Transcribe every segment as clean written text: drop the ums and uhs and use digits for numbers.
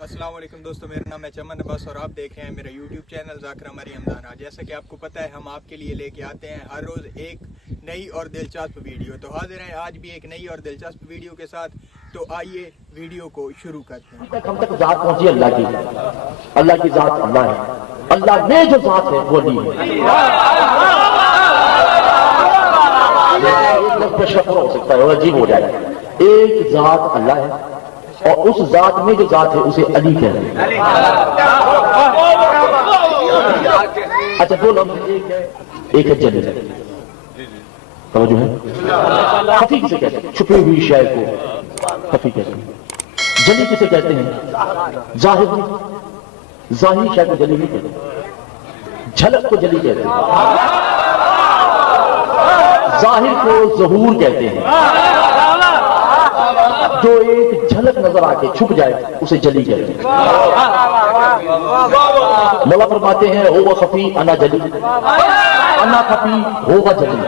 अस्सलाम वालेकुम दोस्तों, मेरा नाम है चमन अब्बास और आप देख रहे हैं मेरा यूट्यूब चैनल ज़ाकिर हमारी हमदाना। जैसा कि आपको पता है हम आपके लिए लेके आते हैं हर रोज़ एक नई और दिलचस्प वीडियो। तो हाजिर हैं आज भी एक नई और दिलचस्प वीडियो के साथ। तो आइए वीडियो को शुरू करते हैं। हम तक जात पहुंची अल्लाह की जात अल्लाह है। अल्लाह में जो जात है वो ली है। एक लफ्ज़ पे शक्र हो सकता है और अजीब हो जाएगा। एक जात अल्लाह है और उस जात में जो जात है उसे अली कहते हैं। अच्छा, दो लफ्ज़ एक है जन्नत, समझो है। खफी किसे कहते हैं? छुपी हुई शय को खफी कहते हैं। जली किसे कहते हैं? जाहिर शय को जली नहीं कहते, झलक को जली कहते हैं। जाहिर को ज़हूर कहते हैं। जो एक झलक नजर आके छुप जाए उसे जली कहते हैं। मौला फरमाते हैं होगा खफी अना जली, अना खफी होगा जली।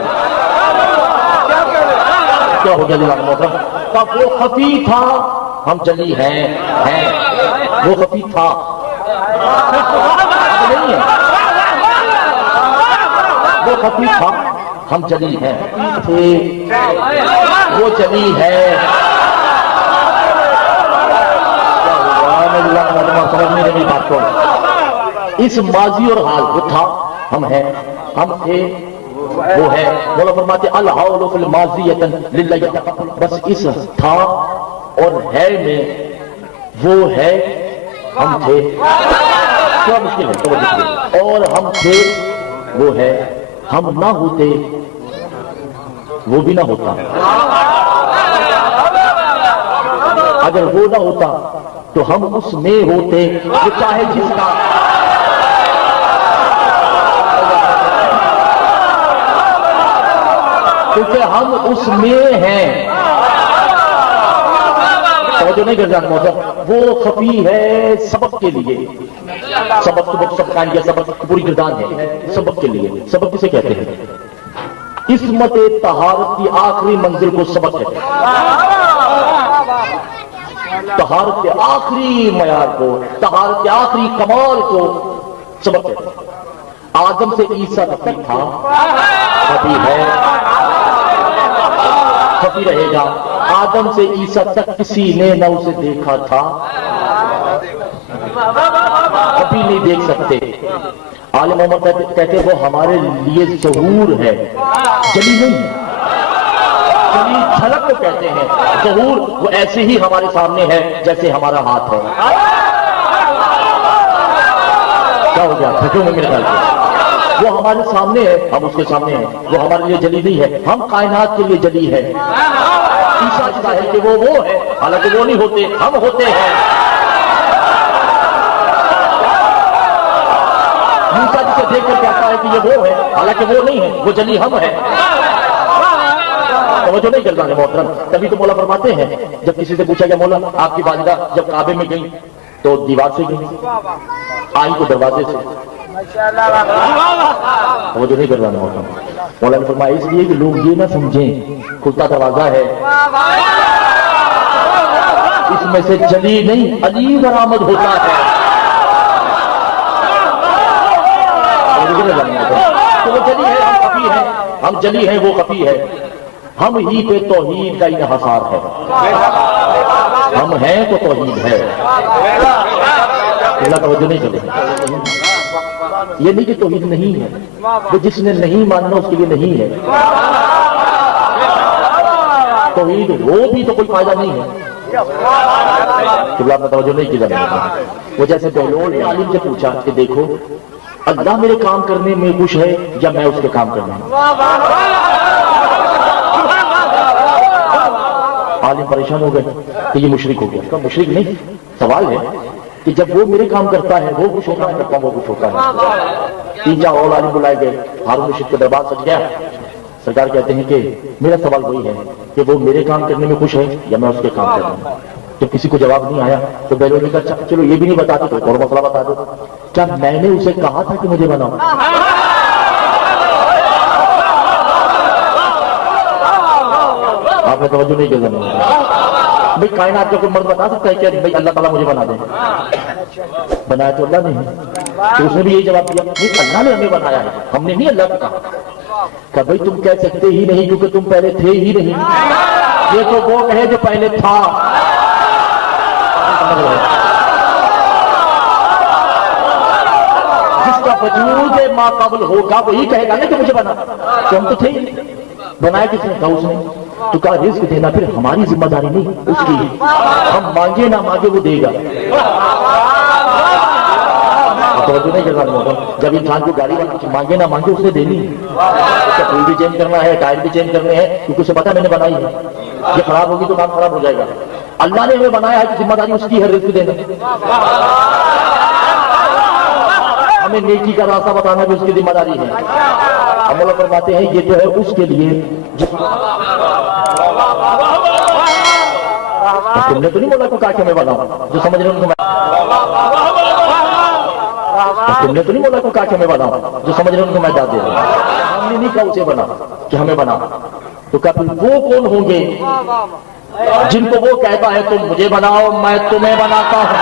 क्या हो गया मोहतरम? तब वो खफी था, हम जली हैं। वो खफी था, नहीं है। वो खफी था, हम जली हैं। थे, वो जली है। समझ नहीं रही बात को। इस माजी और हाल, वो था, हम हैं, हम थे, वो है। मौला फरमाते अल हौलु फिल माज़ियतन लिल्लाह। बस इस था और है में वो है, हम थे। क्या मुश्किल है? और हम थे, वो है। हम ना होते, वो भी ना होता। अगर वो ना होता तो हम उसमें होते, वो चाहे जिसका। क्योंकि हम उसमें हैं। तो नहीं कर रहा मौजूद, वो खफी है सबक के लिए। सबक पूरी गिरदान है सबक के लिए। सबक किसे कहते हैं? किस्मत तहारत की आखिरी मंजिल को सबक कहते हैं। तहारत के आखिरी मयार को, तहारत के आखिरी कमाल को सबक कहते हैं। आदम से ईसा तक था, खफी है, खफी रहेगा। आदम से ईसा तक किसी ने न उसे देखा था, कभी नहीं देख सकते। आलिम उमर कहते वो हमारे लिए ज़हूर है, जली नहीं है। जली झलक को कहते हैं। ज़हूर वो ऐसे ही हमारे सामने है जैसे हमारा हाथ है। क्या हो गया? फटो में मेरे ख्याल से वो हमारे सामने है, हम उसके सामने हैं। वो हमारे लिए जली नहीं है, हम कायनात के लिए जली है। ईसा ऐसा है कि वो है, हालांकि वो नहीं होते, हम होते हैं। मूसा जिसे देख कर कहता है कि ये वो है, हालांकि वो नहीं है, वो जली हम है। तो जो नहीं करता है मोहतरम। तभी तो मौला फरमाते हैं, जब किसी से पूछा गया मौला आपकी वालिदा जब काबे में गई तो दीवार से गई, आई तो दरवाजे से। वो जो नहीं कर रहा मोहतरम। मौला ने फरमाया इसलिए कि लोग ये ना समझें खुलता दरवाजा है, इसमें से जली नहीं अली बरामद होता है। तो वो जली है, हम खफी है। हम जली है, वो खफी है। हम ही पे तौहीद का इन्हिसार है। हम हैं तो तौहीद है। तवज्जो नहीं करें। ये नहीं कि तौहीद नहीं है, वो जिसने नहीं मानना उसके लिए नहीं है। तौहीद हो भी तो कोई फायदा नहीं है। तवज्जो नहीं की जाती। वो जैसे बहलोल ने आलिम से पूछा कि देखो अल्लाह मेरे काम करने में खुश है या मैं उसके काम करने में? आलिम परेशान हो गए कि ये मुशरिक हो गया। मुशरिक नहीं, सवाल है कि जब वो मेरे काम करता है वो कुछ होता है, करता वो कुछ होता है। 3-4 और आलिम बुलाए गए, हारून रशीद का दरबार सज गया। सरकार कहते हैं कि मेरा सवाल वही है कि वो मेरे काम करने में खुश है या मैं उसके काम कर रहा हूं। जब किसी को जवाब नहीं आया तो बहलोल ने कहा चलो ये भी नहीं बताते तो और मसला बता दो। क्या मैंने उसे कहा था कि मुझे बनाओ? आपने तवज्जो नहीं किया। بھائی کائنات کا کوئی مرد بتا سکتا ہے کہ بھائی اللہ تعالیٰ مجھے بنا دے؟ بنایا تو اللہ نے ہے. تو اس نے بھی یہی جواب دیا نہیں اللہ نے ہمیں بنایا ہے, ہم نے نہیں اللہ کو کہا. کہ بھائی تم کہہ سکتے ہی نہیں کیونکہ تم پہلے تھے ہی نہیں. یہ تو وہ کہے جو پہلے تھا. جس کا وجود ما قبل ہوگا وہی کہے گا نا کہ مجھے بنا. تو ہم تو تھے ہی, بنایا کس نے؟ کہا اس نے. تو کہا رزق دینا پھر ہماری ذمہ داری نہیں اس کی, ہم مانگے نہ مانگے وہ دے گا. توجہ نہیں کرنا ہوگا. جب انسان کو گاڑی مانگے نہ مانگے اس نے دینی, اس کا فیول بھی چینج کرنا ہے, ٹائر بھی چینج کرنے ہیں, کیونکہ اسے پتا میں نے بنائی ہے, یہ خراب ہوگی تو کام خراب ہو جائے گا. اللہ نے ہمیں بنایا ہے کہ ذمہ داری اس کی ہے رزق دینا. ہمیں نیکی کا راستہ بتانا بھی اس کی ذمہ داری ہے. مولا فرماتے ہیں یہ تو ہے اس کے لیے تم نے تو نہیں مولا کو کہا کہ ہمیں بناؤ, جو سمجھ رہے ان کو میں تم نے تو نہیں مولا کو کہا کہ ہمیں بناؤ, جو سمجھ رہے ان کو میں داد دے رہا ہوں. ہم نے نہیں کہا اسے بنا کہ ہمیں بنا. تو کہا پھر وہ کون ہوں گے جن کو وہ کہتا ہے تم مجھے بناؤ میں تمہیں بناتا ہوں.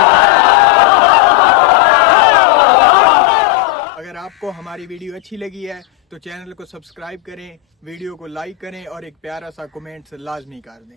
اگر آپ کو ہماری ویڈیو اچھی لگی ہے تو چینل کو سبسکرائب کریں, ویڈیو کو لائک کریں اور ایک پیارا سا کمنٹ لازمی کر دیں.